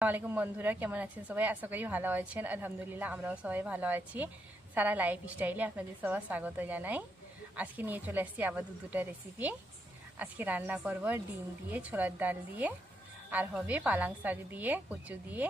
আসসালামাইকুম বন্ধুরা, কেমন আছেন সবাই? আশা করি ভালো আছেন। আলহামদুলিল্লাহ আমরাও সবাই ভালো আছি। সারা লাইফ স্টাইলে আপনাদের সবার স্বাগত জানাই। আজকে নিয়ে চলে আসছি আবার দুটা রেসিপি। আজকে রান্না করব ডিম দিয়ে, ছোলার ডাল দিয়ে, আর হবে পালং শাক দিয়ে, কচু দিয়ে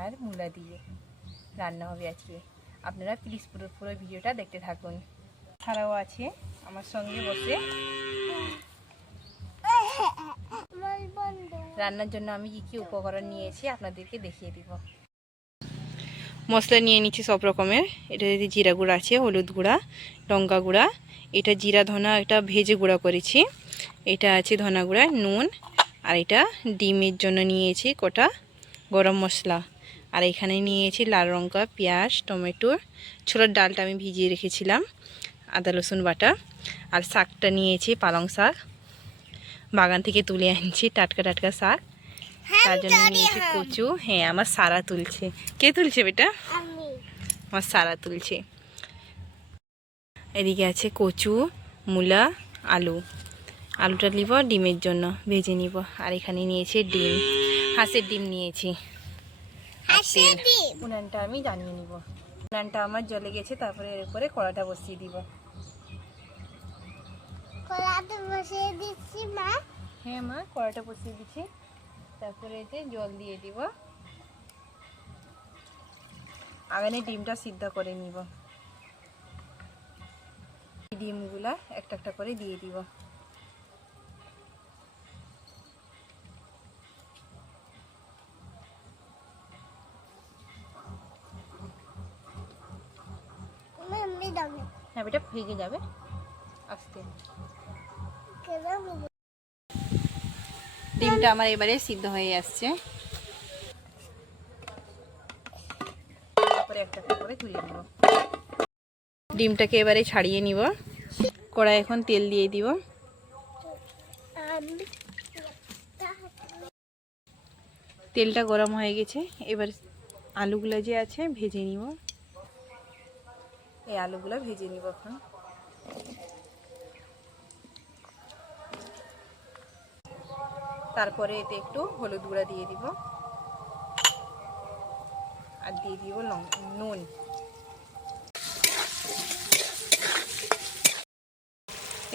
আর মূলা দিয়ে রান্না হবে আজকে। আপনারা প্লিজ পুরো ভিডিওটা দেখতে থাকুন। ছাড়াও আছে আমার সঙ্গে বসে। রান্নার জন্য আমি কি উপকরণ নিয়েছি আপনাদেরকে দেখিয়ে দিব। মশলা নিয়ে নিচ্ছি সব রকমের। এটা যদি জিরা গুঁড়া আছে, হলুদ গুঁড়া, লঙ্কা গুঁড়া, এটা জিরা ধনা এটা ভেজে গুঁড়া করেছি, এটা আছে ধনা গুঁড়া, নুন, আর এটা ডিমের জন্য নিয়েছি কটা গরম মশলা, আর এখানে নিয়েছি লাল লঙ্কা, পেঁয়াজ, টমেটো, ছোলার ডালটা আমি ভিজিয়ে রেখেছিলাম, আদা রসুন বাটা, আর শাকটা নিয়েছি পালং শাক, বাগান থেকে তুলে আনছি টাটকা টাটকা শাক, তার জন্য নিয়েছি কচু। হ্যাঁ, আমার সারা তুলছে। কে তুলছে বেটা? আমার সারা তুলছে। এদিকে আছে কচু, মূলা, আলুটা নিব ডিমের জন্য, ভেজে নিব। আর এখানে নিয়েছি ডিম, হাঁসের ডিম নিয়েছি। উনানটা আমি জানিয়ে নিব। উনানটা আমার জ্বলে গেছে, তারপরে এর উপরে কড়াটা বসিয়ে দিব। কড়াটা বসিয়ে দিচ্ছি মা। হ্যাঁ মা, কড়াটা বসিয়ে দিচ্ছি। তারপরে এতে জল দিয়ে দিব। আগে ডিমটা সিদ্ধ করে নিব। ডিমগুলা একটা একটা করে দিয়ে দিব। হ্যাঁ বেটা, ভেঙে যাবে আস্তে। ডিমটা আমার এবারে সিদ্ধ হয়ে আসছে। তারপরে একটা একটা করে তুলে নিব। ডিমটাকে এবারে ছাড়িয়ে নিব। কড়াই এখন তেল দিয়ে দিব। তেলটা গরম হয়ে গেছে। এবার আলুগুলো যে আছে ভেজে নিব। এই আলুগুলো ভেজে নিব এখন। তারপরে এতে একটু হলুদ গুঁড়া দিয়ে দিব, আর দিয়ে দিব নুন।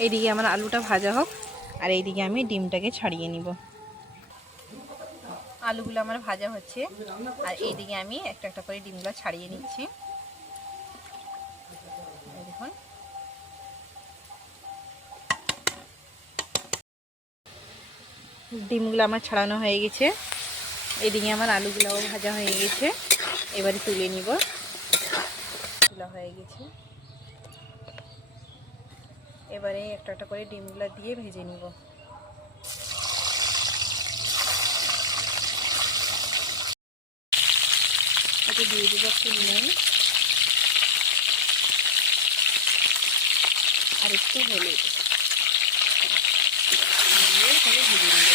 এইদিকে আমার আলুটা ভাজা হোক, আর এইদিকে আমি ডিমটাকে ছাড়িয়ে নিব। আলুগুলো আমার ভাজা হচ্ছে, আর এইদিকে আমি একটা একটা করে ডিমগুলো ছাড়িয়ে নিচ্ছি। দেখুন, ডিমগুলো আমার ছাড়ানো হয়ে গেছে। এদিকে আমার আলুগুলোও ভাজা হয়ে গেছে। এবারে তুলে নিব। তুলা হয়ে গেছে। এবারে একটা একটা করে ডিমগুলো দিয়ে ভেজে নিব। এতে দিয়ে দিব একটু নুন আর একটু হলুদ দিয়ে তাহলে ভেজে নিব।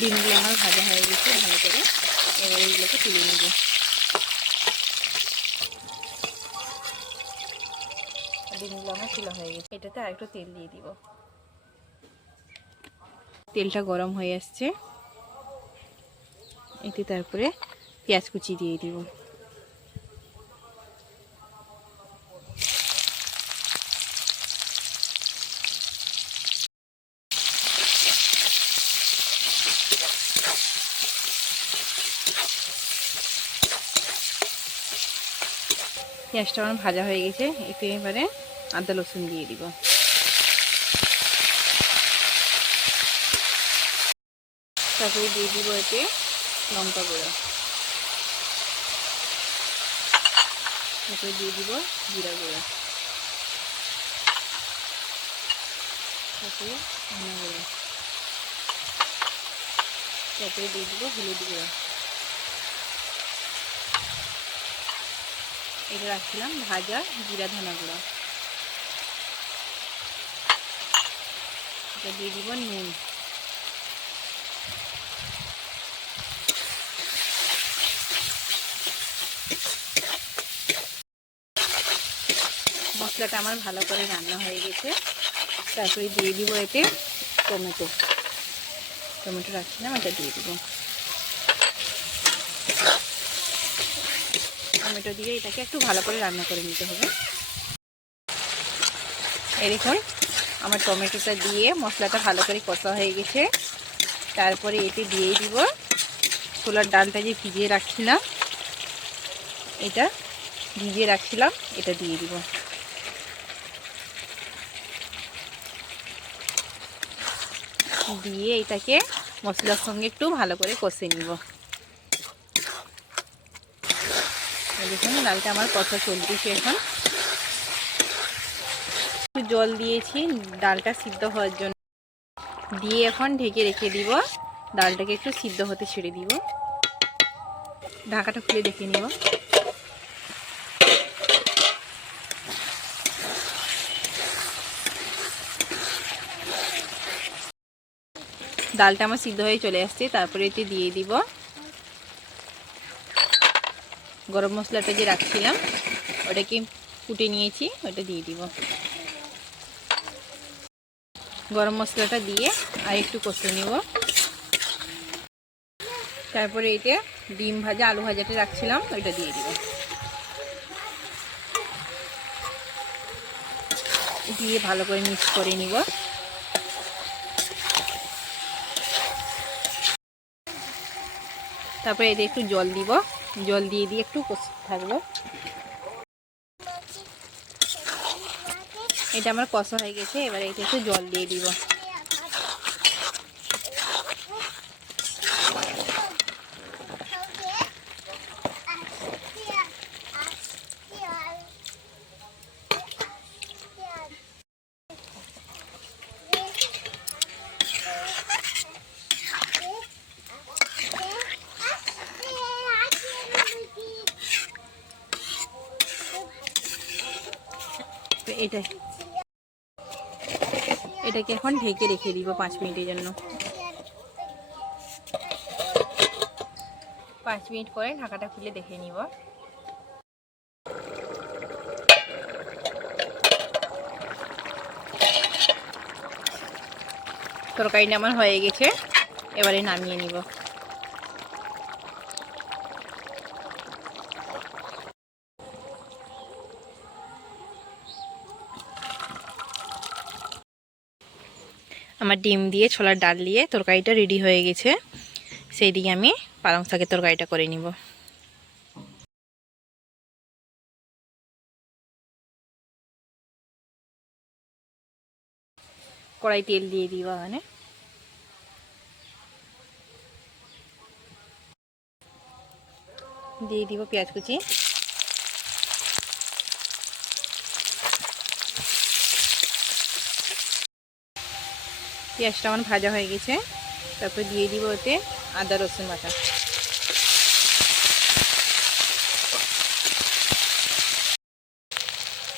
ডিমগুলো আমার ভাজা হয়ে গেছে ভালো করে। এবারে এগুলোকে তুলে নেব। ডিমগুলো আমার তুলা হয়ে গেছে। এটাতে আরেকটু তেল দিয়ে দিব। তেলটা গরম হয়ে আসছে। এতে তারপরে পেঁয়াজ কুচি দিয়ে দিব। পেঁয়াজটা আমার ভাজা হয়ে গেছে। এতে এবারে আদা রসুন দিয়ে দিব। তারপরে দিয়ে দিব এতে লঙ্কা গুঁড়ো। তারপরে দিয়ে দিব জিরা গুঁড়ো। তারপরে ধনা গুঁড়ো। তারপরে দিয়ে দিব হলুদ গুঁড়ো। এটা রাখছিলাম ভাজা জিরা ধনা গুঁড়ো। এটা দিয়ে দিব নুন। মশলাটা আমার ভালো করে রান্না হয়ে গেছে। তারপরে দিয়ে দিব এতে টমেটো রাখছিলাম, এটা দিয়ে দিব। টমেটো দিয়ে এটাকে একটু ভালো করে রান্না করে নিতে হবে। এই দেখুন আমার টমেটোটা দিয়ে মশলাটা ভালো করে কষা হয়ে গেছে। তারপরে এতে দিয়ে দিব ছোলার ডালটা যে ভিজিয়ে রাখছিলাম, এটা দিয়ে দিব। দিয়ে এটাকে মশলার সঙ্গে একটু ভালো করে কষে নিব। দেখুন ডালটা আমার কষা চলতেছে। এখন একটু জল দিয়েছি ডালটা সিদ্ধ হওয়ার জন্য, দিয়ে এখন ঢেকে রেখে দিব। ডালটাকে একটু সিদ্ধ হতে ছেড়ে দিব। ঢাকাটা খুলে দেখে নিব। ডালটা আমার সিদ্ধ হয়ে চলে আসছে। তারপরে এতে দিয়ে দিব গরম মশলাটা যে রাখছিলাম, ওটাকে কুটে নিয়েছি, ওটা দিয়ে দিব। গরম মশলাটা দিয়ে আর একটু কষে নিব। তারপরে এতে ডিম ভাজা আলু ভাজাটা রাখছিলাম, ওইটা দিয়ে দিব। দিয়ে ভালো করে মিক্স করে নিব। তারপরে এতে একটু জল দিব। জল দিয়ে একটু কষতে থাকবো। এটা আমার কষা হয়ে গেছে। এবারে এতে একটু জল দিয়ে দিব। এটাকে এখন ঢেকে রেখে দিব 5 মিনিটের জন্য। 5 মিনিট পরে ঢাকাটা খুলে দেখে নিব। তরকারিটা আমার হয়ে গেছে। এবারে নামিয়ে নিব। আমার ডিম দিয়ে ছোলার ডাল দিয়ে তরকারিটা রেডি হয়ে গেছে। সেই দিকে আমি পালং শাকের তরকারিটা করে নিব। কড়াই তেল দিয়ে দিব। মানে দিয়ে দিব পেঁয়াজ কুচি, পেঁয়াজটা আমার ভাজা হয়ে গেছে। তারপর দিয়ে দিব ওতে আদা রসুন বাটা।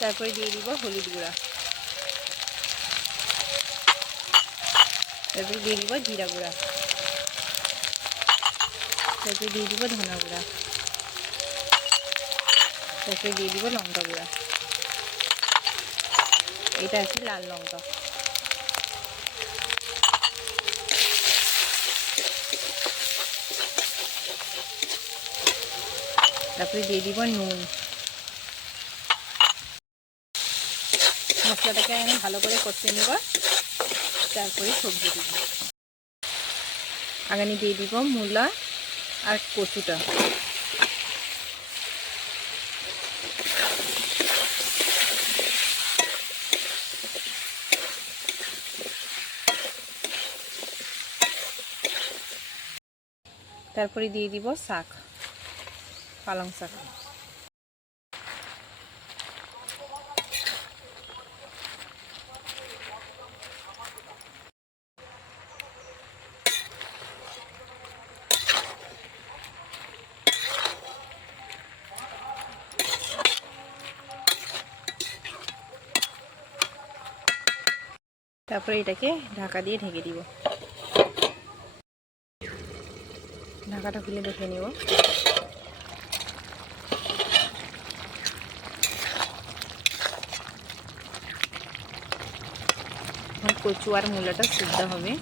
তারপরে দিয়ে দিব হলুদ গুঁড়া। তারপরে দিয়ে দিব জিরা গুঁড়া। তারপরে দিয়ে দিব ধনা গুঁড়া। তারপরে দিয়ে দিব লঙ্কা গুঁড়া। এটা আছে লাল লঙ্কা। তারপরে দিয়ে দিব নুন। মশলাটাকে আমি ভালো করে কষিয়ে নেব। তারপরে সবজি দিব। আগে দিয়ে দিব মূলা আর কচুটা। তারপরে দিয়ে দিব শাক, পালং শাক। তারপরে এটাকে ঢাকা দিয়ে ঢেকে দিব। ঢাকাটা খুলে দেখে নিব। কচু আর মূলাটা সিদ্ধ হবে।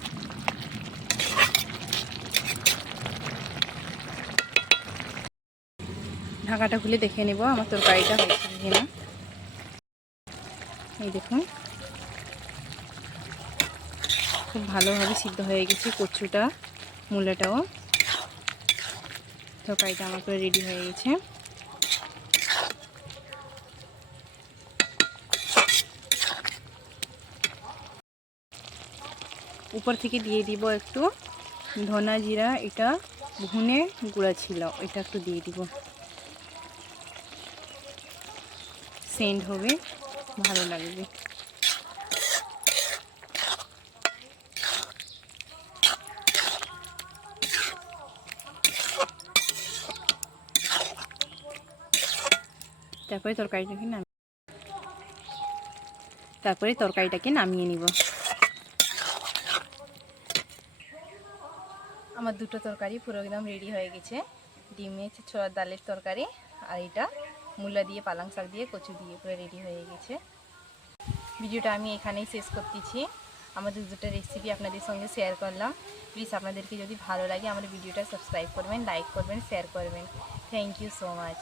ঢাকাটা খুলে দেখে নেব আমার তরকারিটা হয়েছে কিনা। এই দেখুন খুব ভালোভাবে সিদ্ধ হয়ে গেছে কচুটা মূলাটাও। তরকারিটা আমার পুরো রেডি হয়ে গেছে। উপর থেকে দিয়ে দিব একটু ধনা জিরা, এটা ভুনে গুঁড়া ছিল, এটা একটু দিয়ে দিব, সেন্ট হবে, ভালো লাগবে। তারপরে তরকারিটাকে নামিয়ে নিব। আমার দুটো তরকারি পুরো একদম রেডি হয়ে গেছে। ডিমে ছোলার ডালের তরকারি আর এটা মূলা দিয়ে পালং শাক দিয়ে কচু দিয়ে পুরো রেডি হয়ে গেছে। ভিডিওটা আমি এখানেই শেষ করতেছি। আমাদের দুটো রেসিপি আপনাদের সঙ্গে শেয়ার করলাম। প্লিজ আপনাদেরকে যদি ভালো লাগে আমার ভিডিওটা সাবস্ক্রাইব করবেন, লাইক করবেন, শেয়ার করবেন। Thank you so much.